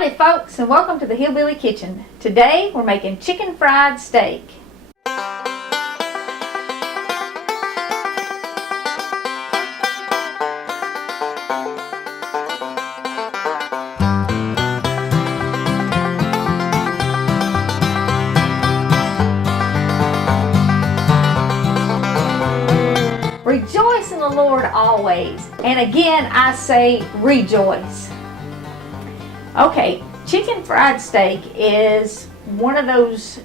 Howdy folks, and welcome to the Hillbilly Kitchen. Today we're making chicken fried steak. Rejoice in the Lord always, and again I say rejoice. Okay, chicken fried steak is one of those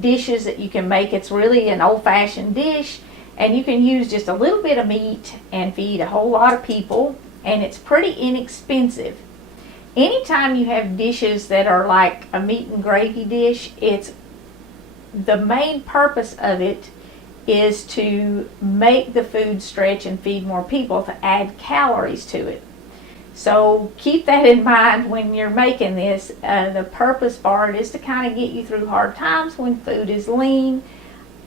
dishes that you can make. It's really an old-fashioned dish, and you can use just a little bit of meat and feed a whole lot of people, and it's pretty inexpensive. Anytime you have dishes that are like a meat and gravy dish, it's the main purpose of it is to make the food stretch and feed more people, to add calories to it. So keep that in mind when you're making this. The purpose for it is to kind of get you through hard times when food is lean.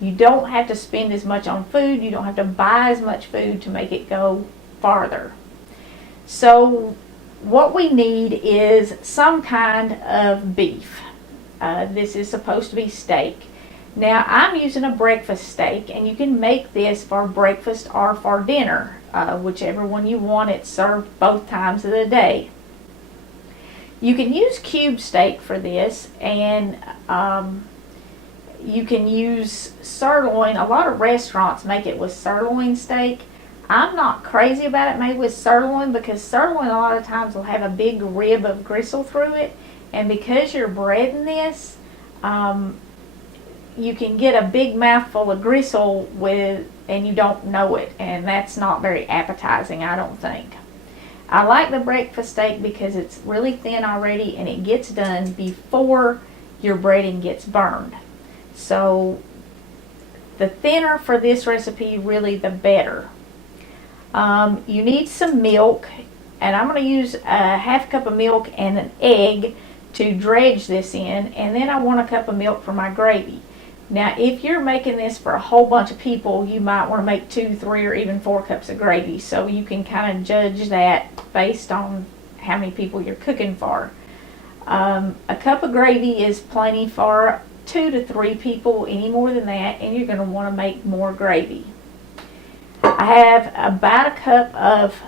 You don't have to spend as much on food. You don't have to buy as much food to make it go farther. So what we need is some kind of beef. This is supposed to be steak. Now I'm using a breakfast steak, and you can make this for breakfast or for dinner, whichever one you want. It's served both times of the day. You can use cube steak for this, and you can use sirloin. A lot of restaurants make it with sirloin steak. I'm not crazy about it made with sirloin, because sirloin a lot of times will have a big rib of gristle through it, and because you're breading this, you can get a big mouthful of gristle and you don't know it, and that's not very appetizing, I don't think. I like the breakfast steak because it's really thin already, and it gets done before your breading gets burned. So the thinner for this recipe, really the better. You need some milk, and I'm going to use a half cup of milk and an egg to dredge this in, and then I want a cup of milk for my gravy. Now, if you're making this for a whole bunch of people, you might want to make 2, 3, or even 4 cups of gravy. So you can kind of judge that based on how many people you're cooking for. A cup of gravy is plenty for 2 to 3 people. Any more than that, and you're going to want to make more gravy. I have about a cup of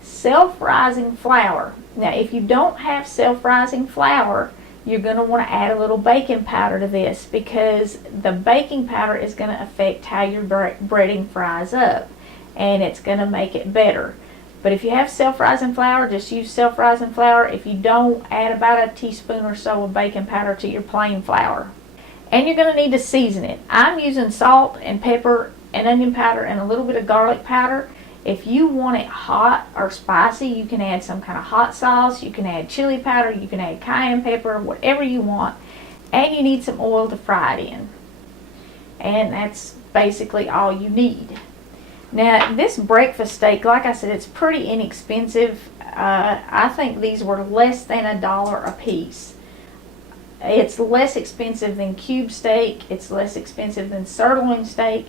self-rising flour. Now, if you don't have self-rising flour, you're going to want to add a little baking powder to this, because the baking powder is going to affect how your breading fries up, and it's going to make it better. But if you have self-rising flour, just use self-rising flour. If you don't, add about a teaspoon or so of baking powder to your plain flour. And you're going to need to season it. I'm using salt and pepper and onion powder and a little bit of garlic powder. If you want it hot or spicy, you can add some kind of hot sauce, you can add chili powder, you can add cayenne pepper, whatever you want. And you need some oil to fry it in. And that's basically all you need. Now, this breakfast steak, like I said, it's pretty inexpensive. I think these were less than $1 a piece. It's less expensive than cube steak, it's less expensive than sirloin steak.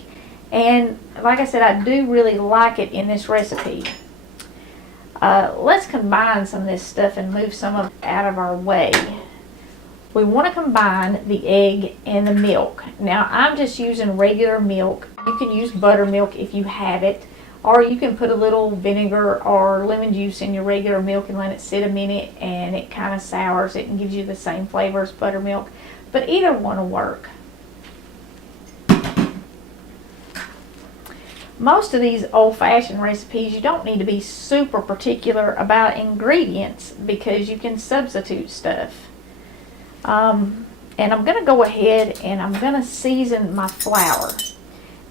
And like I said, I do really like it in this recipe. Let's combine some of this stuff and move some of it out of our way. We want to combine the egg and the milk. Now, I'm just using regular milk. You can use buttermilk if you have it, or you can put a little vinegar or lemon juice in your regular milk and let it sit a minute, and it kind of sours it and gives you the same flavor as buttermilk. But either one will work. Most of these old-fashioned recipes, you don't need to be super particular about ingredients, because you can substitute stuff. And I'm going to go ahead and I'm going to season my flour.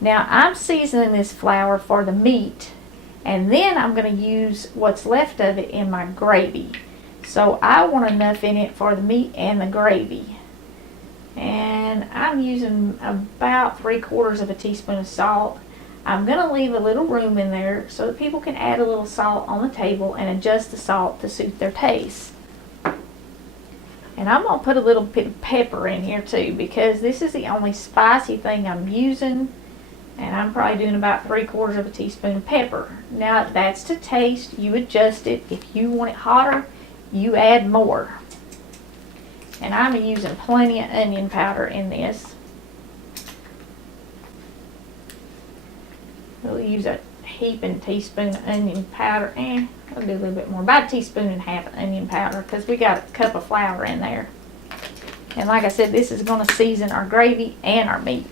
Now, I'm seasoning this flour for the meat, and then I'm going to use what's left of it in my gravy. So I want enough in it for the meat and the gravy. And I'm using about 3/4 teaspoon of salt. I'm going to leave a little room in there so that people can add a little salt on the table and adjust the salt to suit their taste. And I'm going to put a little bit of pepper in here too, because this is the only spicy thing I'm using. And I'm probably doing about 3/4 teaspoon of pepper. Now, that's to taste. You adjust it. If you want it hotter, you add more. And I'm using plenty of onion powder in this. We'll use a heaping teaspoon of onion powder. I'll do a little bit more, about a teaspoon and a half of onion powder, because we got a cup of flour in there. And like I said, this is going to season our gravy and our meat.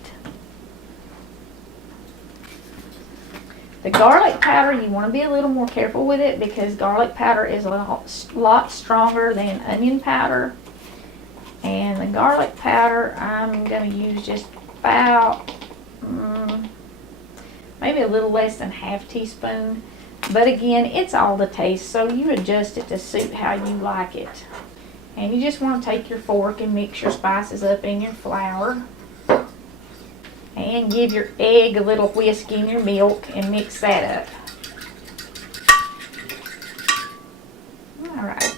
The garlic powder, you want to be a little more careful with it, because garlic powder is a lot stronger than onion powder. And the garlic powder, I'm going to use just about maybe a little less than half teaspoon. But again, it's all the taste, so you adjust it to suit how you like it. And you just want to take your fork and mix your spices up in your flour. And give your egg a little whisk in your milk and mix that up. Alright.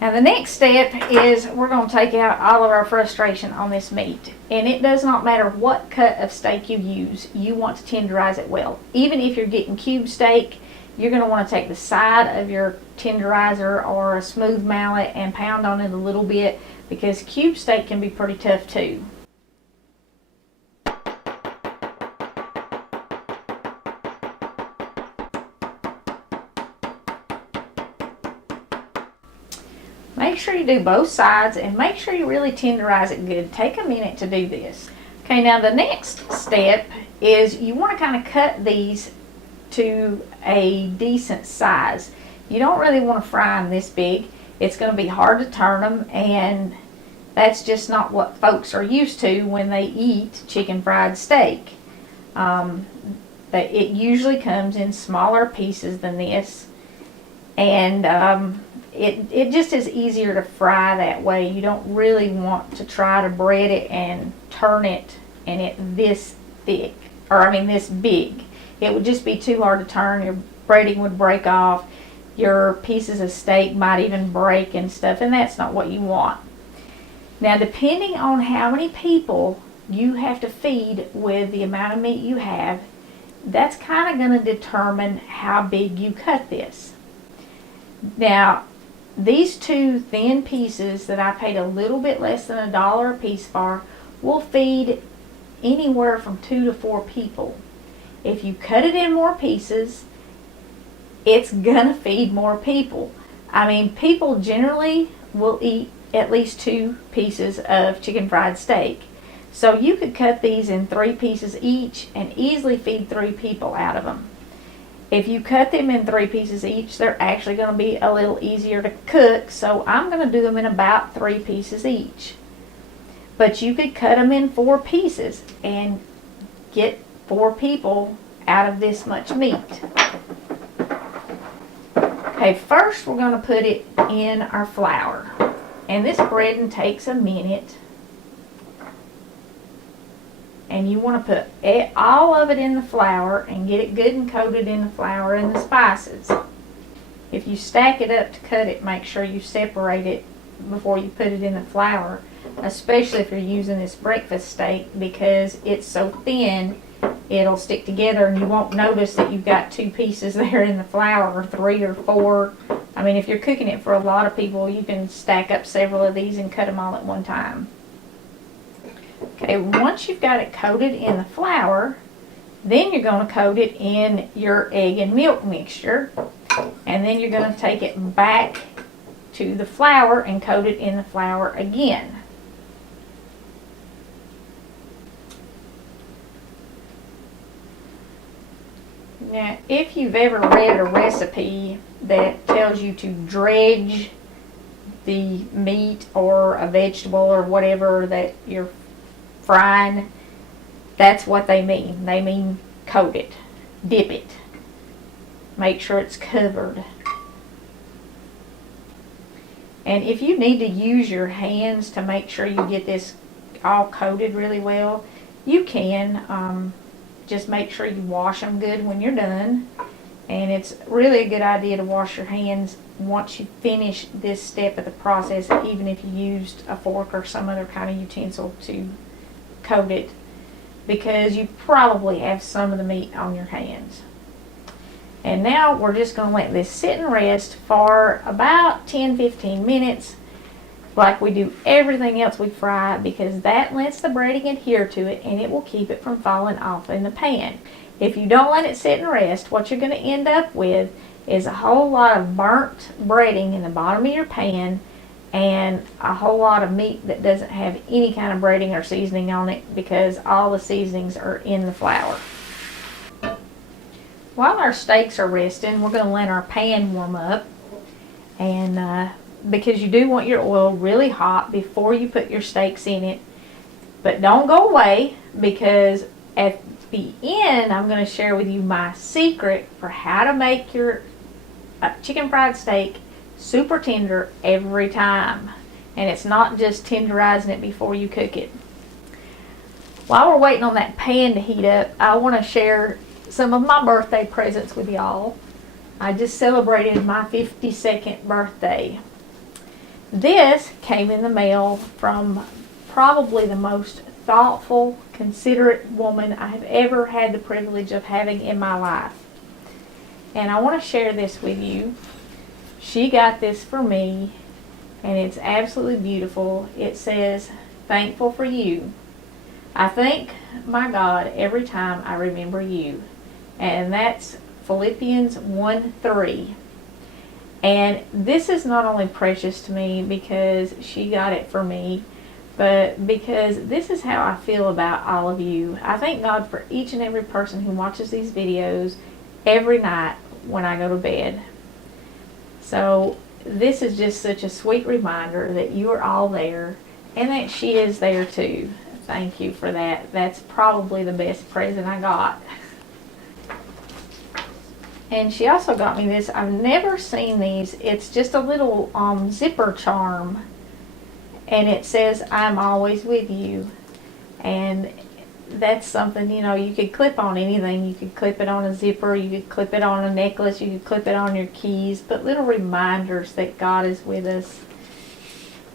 Now the next step is we're going to take out all of our frustration on this meat. And it does not matter what cut of steak you use, you want to tenderize it well. Even if you're getting cube steak, you're going to want to take the side of your tenderizer or a smooth mallet and pound on it a little bit, because cube steak can be pretty tough too. Make sure you do both sides and make sure you really tenderize it good. Take a minute to do this. Okay, now the next step is you want to kind of cut these to a decent size. You don't really want to fry them this big. It's going to be hard to turn them, and that's just not what folks are used to when they eat chicken fried steak. But it usually comes in smaller pieces than this, and it just is easier to fry that way. You don't really want to try to bread it and turn it and it this thick, or I mean this big. It would just be too hard to turn. Your breading would break off. Your pieces of steak might even break and stuff, and that's not what you want. Now, depending on how many people you have to feed with the amount of meat you have, that's kind of going to determine how big you cut this. Now, these two thin pieces that I paid a little bit less than $1 a piece for will feed anywhere from 2 to 4 people. If you cut it in more pieces, it's gonna feed more people. I mean, people generally will eat at least 2 pieces of chicken fried steak. So you could cut these in 3 pieces each and easily feed 3 people out of them. If you cut them in 3 pieces each, they're actually going to be a little easier to cook, so I'm going to do them in about 3 pieces each. But you could cut them in 4 pieces and get 4 people out of this much meat. Okay, first we're going to put it in our flour. And this breading takes a minute. And you want to put all of it in the flour and get it good and coated in the flour and the spices. If you stack it up to cut it, make sure you separate it before you put it in the flour, especially if you're using this breakfast steak, because it's so thin it'll stick together and you won't notice that you've got 2 pieces there in the flour, or 3 or 4. I mean, if you're cooking it for a lot of people, you can stack up several of these and cut them all at one time. Okay, once you've got it coated in the flour, then you're going to coat it in your egg and milk mixture, and then you're going to take it back to the flour and coat it in the flour again. Now, if you've ever read a recipe that tells you to dredge the meat or a vegetable or whatever that you're frying, that's what they mean. They mean coat it, dip it, make sure it's covered. And if you need to use your hands to make sure you get this all coated really well, you can. Just make sure you wash them good when you're done. And it's really a good idea to wash your hands once you finish this step of the process, even if you used a fork or some other kind of utensil to coat it, because you probably have some of the meat on your hands. And now we're just going to let this sit and rest for about 10-15 minutes. like we do everything else we fry, because that lets the breading adhere to it and it will keep it from falling off in the pan. If you don't let it sit and rest, what you're going to end up with is a whole lot of burnt breading in the bottom of your pan and a whole lot of meat that doesn't have any kind of breading or seasoning on it, because all the seasonings are in the flour. While our steaks are resting, we're going to let our pan warm up, and because you do want your oil really hot before you put your steaks in it. But don't go away, because at the end I'm going to share with you my secret for how to make your chicken fried steak super tender every time. And it's not just tenderizing it before you cook it. While we're waiting on that pan to heat up, I want to share some of my birthday presents with y'all. I just celebrated my 52nd birthday. This came in the mail from probably the most thoughtful, considerate woman I've ever had the privilege of having in my life. And I want to share this with you. She got this for me, and it's absolutely beautiful. It says, "Thankful for you. I thank my God every time I remember you." And that's Philippians 1:3. And this is not only precious to me because she got it for me, but because this is how I feel about all of you. I thank God for each and every person who watches these videos every night when I go to bed. So this is just such a sweet reminder that you are all there and that she is there too. Thank you for that. That's probably the best present I got. And she also got me this. I've never seen these. It's just a little zipper charm. And it says, "I'm always with you." And that's something, you know, you could clip on anything. You could clip it on a zipper. You could clip it on a necklace. You could clip it on your keys. But little reminders that God is with us.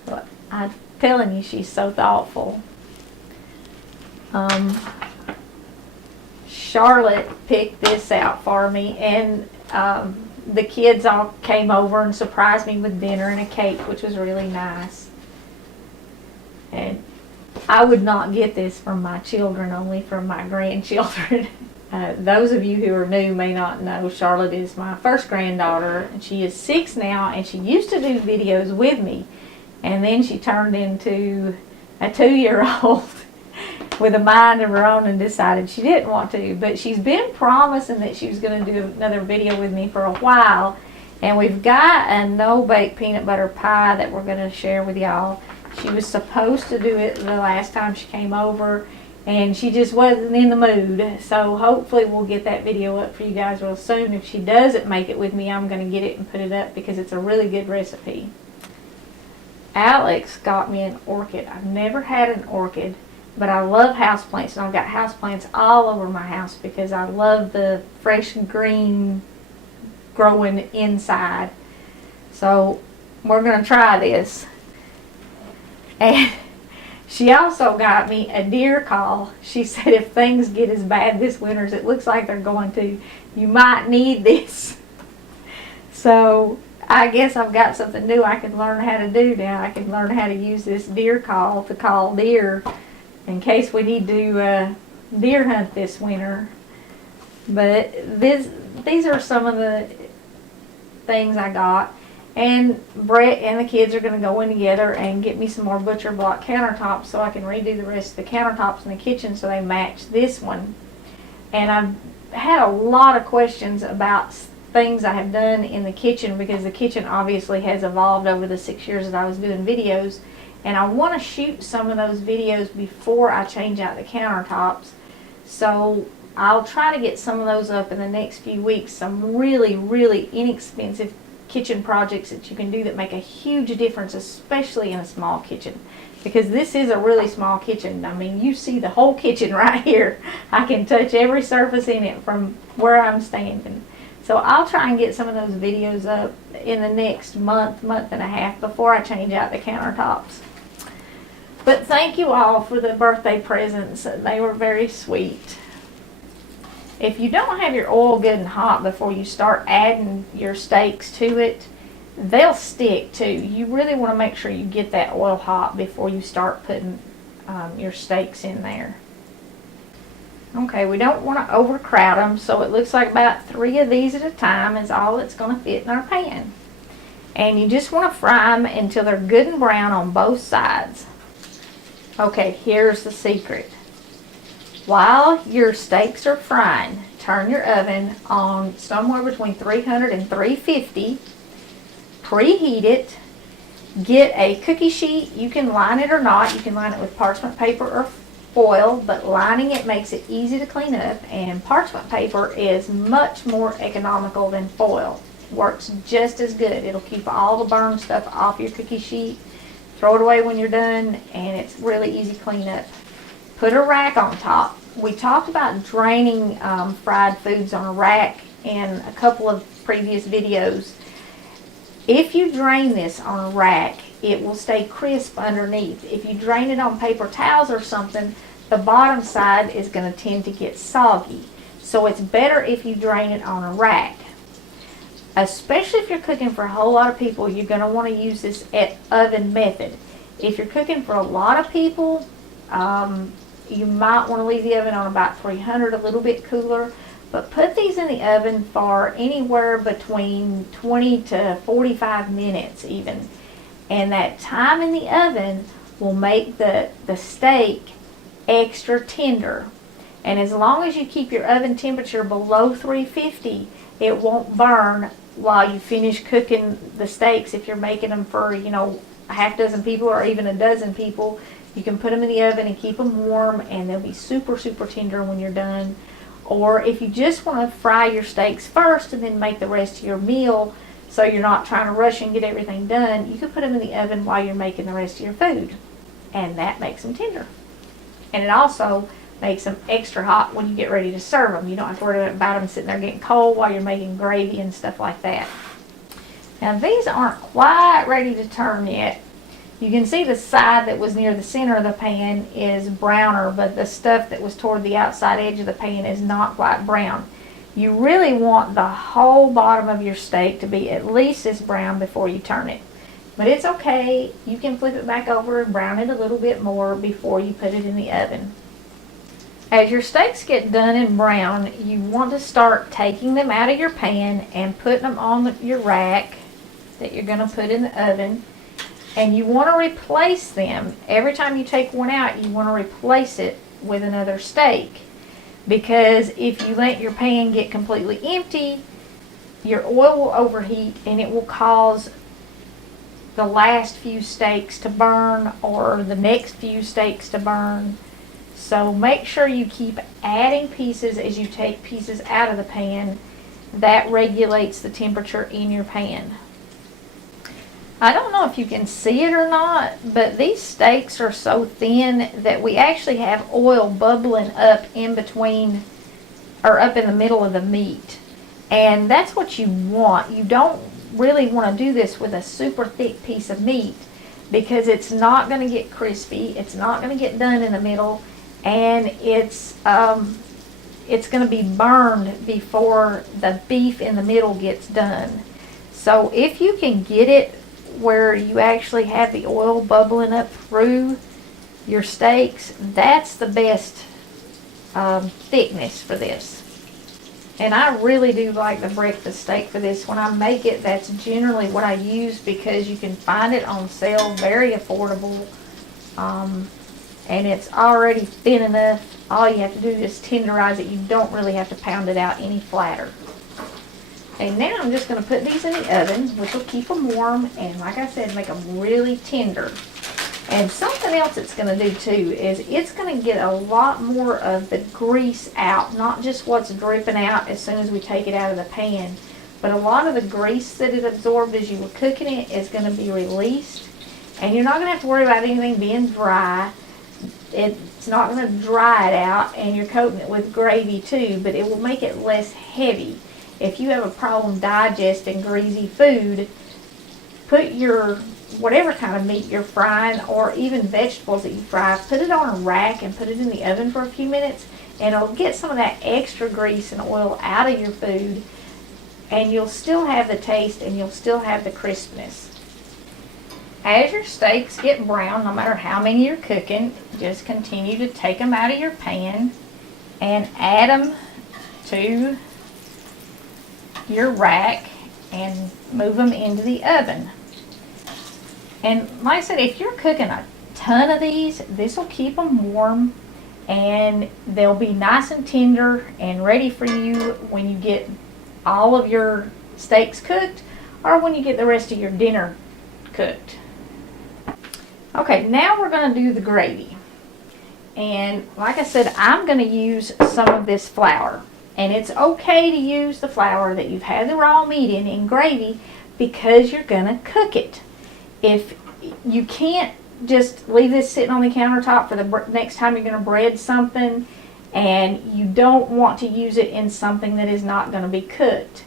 But I'm telling you, she's so thoughtful. Charlotte picked this out for me, and the kids all came over and surprised me with dinner and a cake, which was really nice. And I would not get this from my children, only from my grandchildren. Those of you who are new may not know, Charlotte is my first granddaughter, and she is 6 now, and she used to do videos with me, and then she turned into a 2-year-old with a mind of her own and decided she didn't want to. But she's been promising that she was going to do another video with me for a while. And we've got a no-bake peanut butter pie that we're going to share with y'all. She was supposed to do it the last time she came over, and she just wasn't in the mood. So hopefully we'll get that video up for you guys real soon. If she doesn't make it with me, I'm going to get it and put it up because it's a really good recipe. Alex got me an orchid. I've never had an orchid, but I love houseplants, and I've got houseplants all over my house because I love the fresh green growing inside. So we're going to try this. And she also got me a deer call. She said if things get as bad this winter as it looks like they're going to, you might need this. So I guess I've got something new I can learn how to do now. I can learn how to use this deer call to call deer in case we need to deer hunt this winter. But these are some of the things I got. And Brett and the kids are going to go in together and get me some more butcher block countertops so I can redo the rest of the countertops in the kitchen so they match this one. And I've had a lot of questions about things I have done in the kitchen because the kitchen obviously has evolved over the 6 years that I was doing videos. And I want to shoot some of those videos before I change out the countertops. So I'll try to get some of those up in the next few weeks. Some really, really inexpensive kitchen projects that you can do that make a huge difference, especially in a small kitchen. Because this is a really small kitchen. I mean, you see the whole kitchen right here. I can touch every surface in it from where I'm standing. So I'll try and get some of those videos up in the next month and a half before I change out the countertops. But thank you all for the birthday presents. They were very sweet. If you don't have your oil good and hot before you start adding your steaks to it, they'll stick too. You really want to make sure you get that oil hot before you start putting your steaks in there. Okay, we don't want to overcrowd them, so it looks like about 3 of these at a time is all that's going to fit in our pan. And you just want to fry them until they're good and brown on both sides. Okay, here's the secret. While your steaks are frying, turn your oven on somewhere between 300 and 350. Preheat it. Get a cookie sheet. You can line it or not. You can line it with parchment paper or foil, but lining it makes it easy to clean up, and parchment paper is much more economical than foil. Works just as good. It'll keep all the burned stuff off your cookie sheet. Throw it away when you're done, and it's really easy cleanup. Put a rack on top. We talked about draining fried foods on a rack in a couple of previous videos. If you drain this on a rack, it will stay crisp underneath. If you drain it on paper towels or something, the bottom side is going to tend to get soggy. So it's better if you drain it on a rack. Especially if you're cooking for a whole lot of people, you're going to want to use this oven method. If you're cooking for a lot of people, you might want to leave the oven on about 300, a little bit cooler. But put these in the oven for anywhere between 20 to 45 minutes even. And that time in the oven will make the steak extra tender. And as long as you keep your oven temperature below 350, it won't burn while you finish cooking the steaks. If you're making them for, a half dozen people or even a dozen people, you can put them in the oven and keep them warm, and they'll be super, super tender when you're done. Or if you just want to fry your steaks first and then make the rest of your meal so you're not trying to rush and get everything done, you can put them in the oven while you're making the rest of your food. And that makes them tender. And it also makes them extra hot when you get ready to serve them. You don't have to worry about them sitting there getting cold while you're making gravy and stuff like that. Now these aren't quite ready to turn yet. You can see the side that was near the center of the pan is browner, but the stuff that was toward the outside edge of the pan is not quite brown. You really want the whole bottom of your steak to be at least this brown before you turn it. But it's okay. You can flip it back over and brown it a little bit more before you put it in the oven. As your steaks get done and brown, you want to start taking them out of your pan and putting them on your rack that you're going to put in the oven. And you want to replace them. Every time you take one out, you want to replace it with another steak. Because if you let your pan get completely empty, your oil will overheat and it will cause the last few steaks to burn or the next few steaks to burn. So make sure you keep adding pieces as you take pieces out of the pan. That regulates the temperature in your pan. I don't know if you can see it or not, but these steaks are so thin that we actually have oil bubbling up in between, or up in the middle of the meat. And that's what you want. You don't really want to do this with a super thick piece of meat because it's not going to get crispy, it's not going to get done in the middle, and it's going to be burned before the beef in the middle gets done. So if you can get it where you actually have the oil bubbling up through your steaks, that's the best thickness for this. And I really do like the breakfast steak for this. When I make it, that's generally what I use because you can find it on sale, very affordable, and it's already thin enough. All you have to do is tenderize it. You don't really have to pound it out any flatter. And now I'm just going to put these in the oven, which will keep them warm and, like I said, make them really tender. And something else it's going to do too is it's going to get a lot more of the grease out, not just what's dripping out as soon as we take it out of the pan, but a lot of the grease that it absorbed as you were cooking it is going to be released. And you're not going to have to worry about anything being dry. It's not going to dry it out, and you're coating it with gravy too, but it will make it less heavy. If you have a problem digesting greasy food, put your whatever kind of meat you're frying or even vegetables that you fry, put it on a rack and put it in the oven for a few minutes, and it'll get some of that extra grease and oil out of your food. and you'll still have the taste and you'll still have the crispness. As your steaks get brown, no matter how many you're cooking, just continue to take them out of your pan and add them to your rack and move them into the oven. And like I said, if you're cooking a ton of these, this will keep them warm and they'll be nice and tender and ready for you when you get all of your steaks cooked or when you get the rest of your dinner cooked. Okay, now we're going to do the gravy. And like I said, I'm going to use some of this flour. And it's okay to use the flour that you've had the raw meat in gravy because you're going to cook it. If you can't just leave this sitting on the countertop for the next time you're going to bread something, and you don't want to use it in something that is not going to be cooked.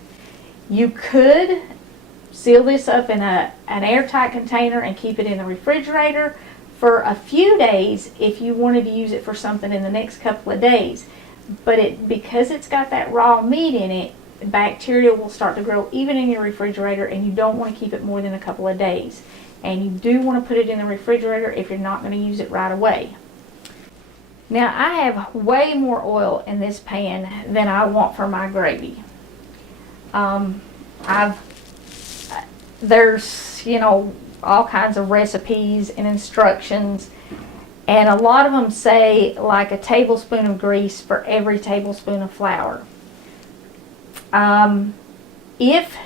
You could seal this up in an airtight container and keep it in the refrigerator for a few days if you wanted to use it for something in the next couple of days. But because it's got that raw meat in it, bacteria will start to grow even in your refrigerator, and you don't want to keep it more than a couple of days. And you do want to put it in the refrigerator if you're not going to use it right away. Now I have way more oil in this pan than I want for my gravy. There's, all kinds of recipes and instructions, and a lot of them say like a tablespoon of grease for every tablespoon of flour. If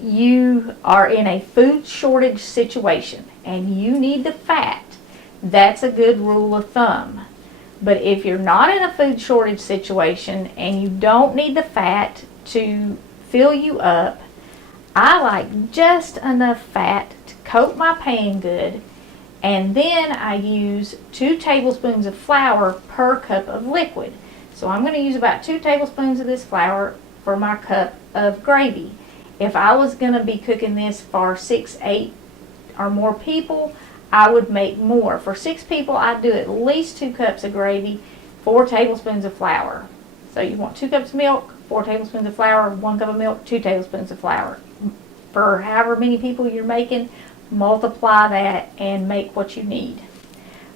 you are in a food shortage situation and you need the fat, that's a good rule of thumb. But if you're not in a food shortage situation and you don't need the fat to fill you up, I like just enough fat to coat my pan good, and then I use 2 tablespoons of flour per cup of liquid. So I'm going to use about 2 tablespoons of this flour for my cup of gravy. If I was going to be cooking this for 6, 8 or more people, I would make more. For 6 people, I'd do at least 2 cups of gravy, 4 tablespoons of flour. So you want 2 cups of milk, 4 tablespoons of flour, 1 cup of milk, 2 tablespoons of flour. For however many people you're making, multiply that and make what you need.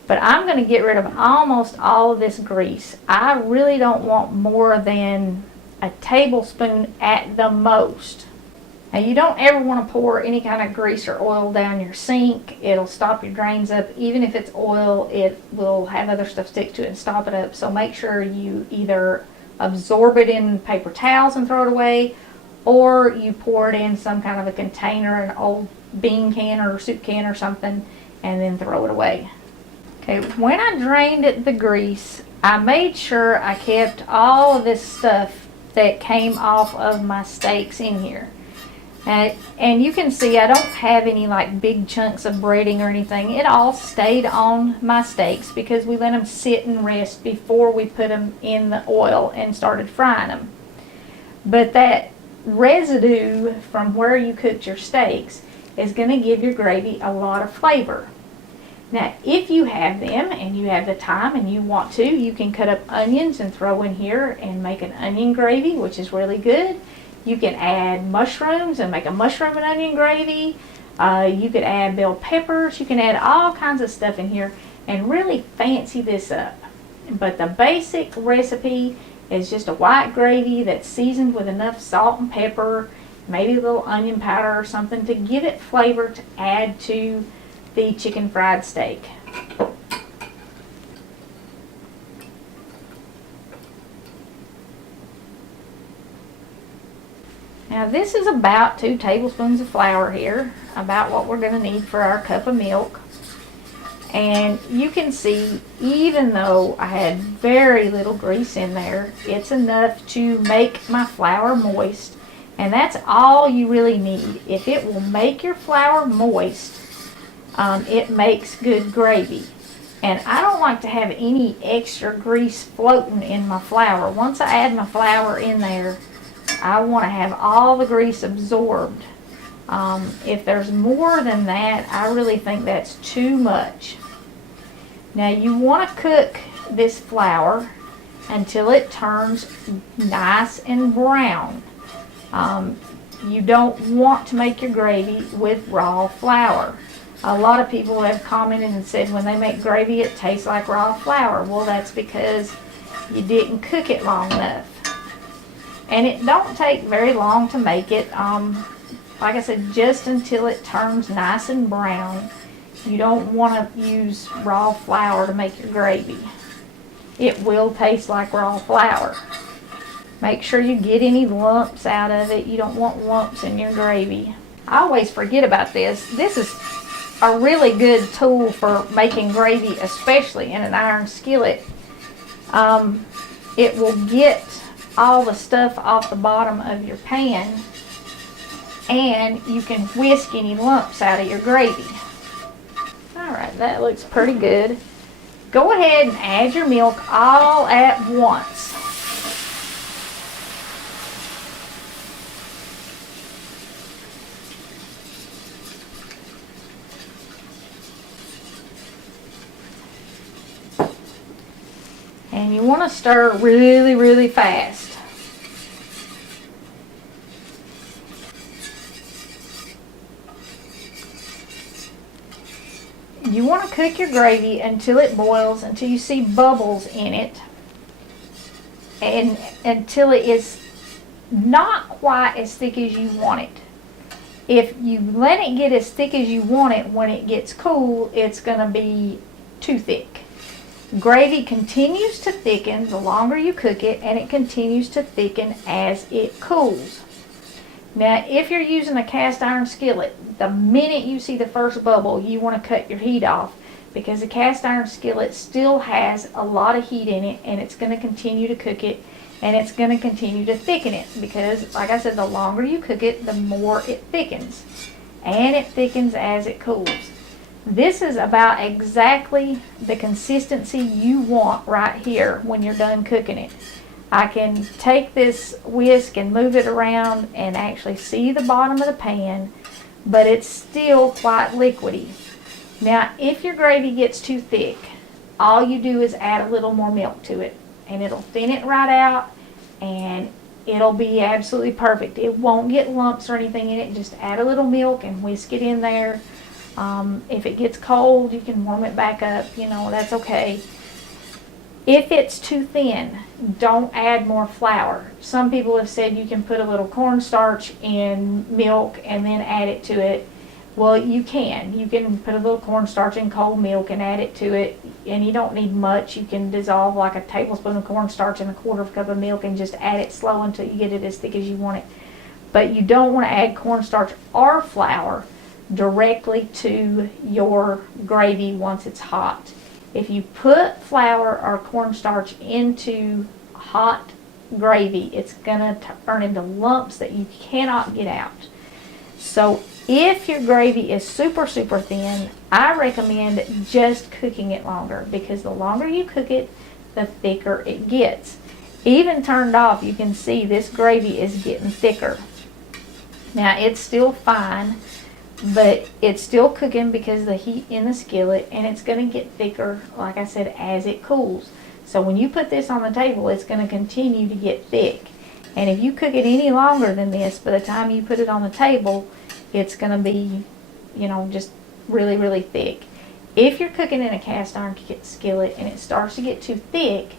But I'm going to get rid of almost all of this grease. I really don't want more than a tablespoon at the most. Now you don't ever want to pour any kind of grease or oil down your sink. It'll stop your drains up. Even if it's oil, it will have other stuff stick to it and stop it up. So make sure you either absorb it in paper towels and throw it away, or you pour it in some kind of a container, an old bean can or soup can or something, and then throw it away. Okay, when I drained the grease, I made sure I kept all of this stuff that came off of my steaks in here. And you can see I don't have any like big chunks of breading or anything. It all stayed on my steaks because we let them sit and rest before we put them in the oil and started frying them. But that residue from where you cooked your steaks is going to give your gravy a lot of flavor. Now if you have them and you have the time and you want to, you can cut up onions and throw in here and make an onion gravy, which is really good. You can add mushrooms and make a mushroom and onion gravy. You could add bell peppers. You can add all kinds of stuff in here and really fancy this up. But the basic recipe is just a white gravy that's seasoned with enough salt and pepper, maybe a little onion powder or something to give it flavor to add to the chicken fried steak. Now this is about 2 tablespoons of flour here, about what we're going to need for our cup of milk. And you can see, even though I had very little grease in there, it's enough to make my flour moist. And that's all you really need. If it will make your flour moist, it makes good gravy. And I don't like to have any extra grease floating in my flour. Once I add my flour in there, I want to have all the grease absorbed. If there's more than that, I really think that's too much. Now you want to cook this flour until it turns nice and brown. You don't want to make your gravy with raw flour. A lot of people have commented and said when they make gravy it tastes like raw flour. Well, that's because you didn't cook it long enough. And it don't take very long to make it. Like I said, just until it turns nice and brown. You don't want to use raw flour to make your gravy. It will taste like raw flour. Make sure you get any lumps out of it. You don't want lumps in your gravy. I always forget about this. This is a really good tool for making gravy, especially in an iron skillet. It will get all the stuff off the bottom of your pan, and you can whisk any lumps out of your gravy. Alright, that looks pretty good. Go ahead and add your milk all at once. And you want to stir really, really fast. You want to cook your gravy until it boils, until you see bubbles in it, and until it is not quite as thick as you want it. If you let it get as thick as you want it, when it gets cool, it's going to be too thick. Gravy continues to thicken the longer you cook it, and it continues to thicken as it cools. Now, if you're using a cast iron skillet, the minute you see the first bubble, you want to cut your heat off, because the cast iron skillet still has a lot of heat in it, and it's going to continue to cook it, and it's going to continue to thicken it, because, like I said, the longer you cook it, the more it thickens, and it thickens as it cools. This is about exactly the consistency you want right here when you're done cooking it. I can take this whisk and move it around and actually see the bottom of the pan, but it's still quite liquidy. Now, if your gravy gets too thick, all you do is add a little more milk to it, and it'll thin it right out, and it'll be absolutely perfect. It won't get lumps or anything in it. Just add a little milk and whisk it in there. If it gets cold, you can warm it back up. You know, that's okay. If it's too thin, don't add more flour. Some people have said you can put a little cornstarch in milk and then add it to it. Well, you can. You can put a little cornstarch in cold milk and add it to it, and you don't need much. You can dissolve like a tablespoon of cornstarch in a quarter of a cup of milk and just add it slow until you get it as thick as you want it. But you don't want to add cornstarch or flour directly to your gravy once it's hot. If you put flour or cornstarch into hot gravy, it's going to turn into lumps that you cannot get out. So if your gravy is super, super thin, I recommend just cooking it longer, because the longer you cook it, the thicker it gets. Even turned off, you can see this gravy is getting thicker. Now, it's still fine, but it's still cooking because of the heat in the skillet, and it's going to get thicker, like I said, as it cools. So when you put this on the table, it's going to continue to get thick. And if you cook it any longer than this, by the time you put it on the table, it's going to be, you know, just really, really thick. If you're cooking in a cast iron skillet and it starts to get too thick,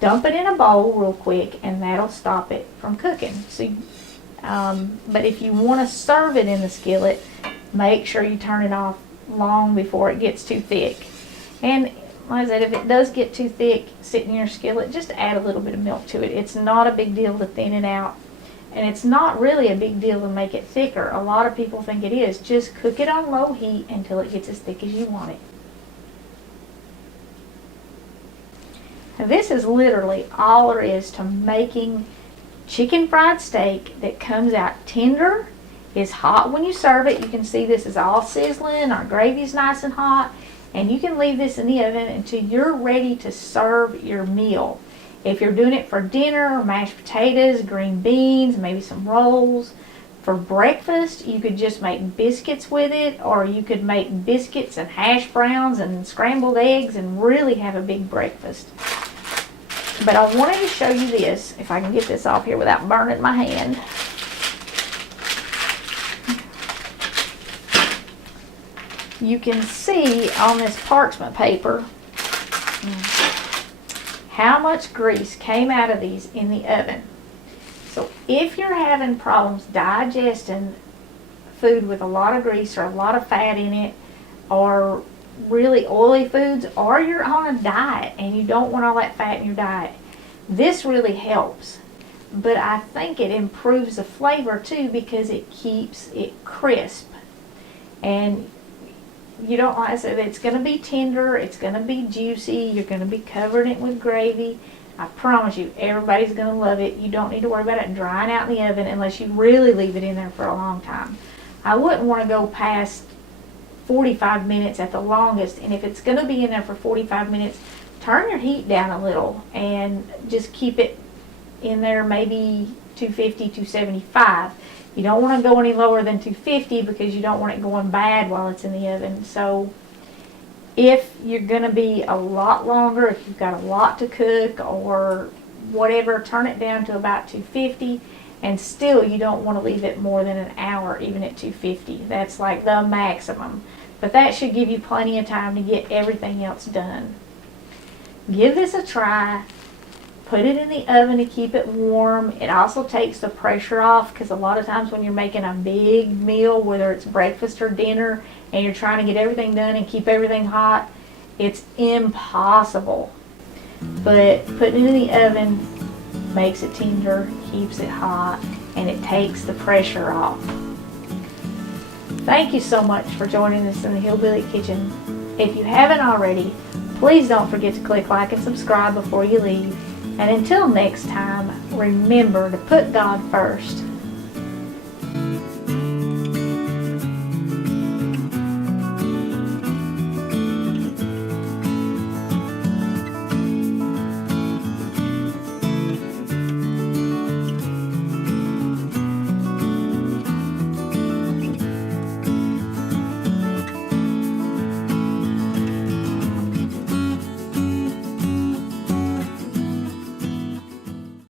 dump it in a bowl real quick, and that'll stop it from cooking. So but if you want to serve it in the skillet, make sure you turn it off long before it gets too thick. And like I said, if it does get too thick sitting in your skillet, just add a little bit of milk to it. It's not a big deal to thin it out, and it's not really a big deal to make it thicker. A lot of people think it is. Just cook it on low heat until it gets as thick as you want it. Now, this is literally all there is to making chicken fried steak that comes out tender, is hot when you serve it. You can see this is all sizzling, our gravy's nice and hot, and you can leave this in the oven until you're ready to serve your meal. If you're doing it for dinner, mashed potatoes, green beans, maybe some rolls. For breakfast, you could just make biscuits with it, or you could make biscuits and hash browns and scrambled eggs and really have a big breakfast. But I wanted to show you this, if I can get this off here without burning my hand. you can see on this parchment paper how much grease came out of these in the oven. So if you're having problems digesting food with a lot of grease or a lot of fat in it, or really oily foods, or you're on a diet and you don't want all that fat in your diet, this really helps. But I think it improves the flavor too, because it keeps it crisp. And you don't, like I said, it's going to be tender, it's going to be juicy, you're going to be covering it with gravy. I promise you, everybody's going to love it. You don't need to worry about it drying out in the oven unless you really leave it in there for a long time. I wouldn't want to go past 45 minutes at the longest, and if it's going to be in there for 45 minutes, turn your heat down a little and just keep it in there, maybe 250, 275. You don't want to go any lower than 250 because you don't want it going bad while it's in the oven. So if you're going to be a lot longer, if you've got a lot to cook or whatever, turn it down to about 250. And still, you don't want to leave it more than an hour, even at 250. That's like the maximum. But that should give you plenty of time to get everything else done. Give this a try. Put it in the oven to keep it warm. It also takes the pressure off, because a lot of times when you're making a big meal, whether it's breakfast or dinner, and you're trying to get everything done and keep everything hot, it's impossible. But putting it in the oven makes it tender, keeps it hot, and it takes the pressure off. Thank you so much for joining us in the Hillbilly Kitchen. If you haven't already, please don't forget to click like and subscribe before you leave. And until next time, remember to put God first.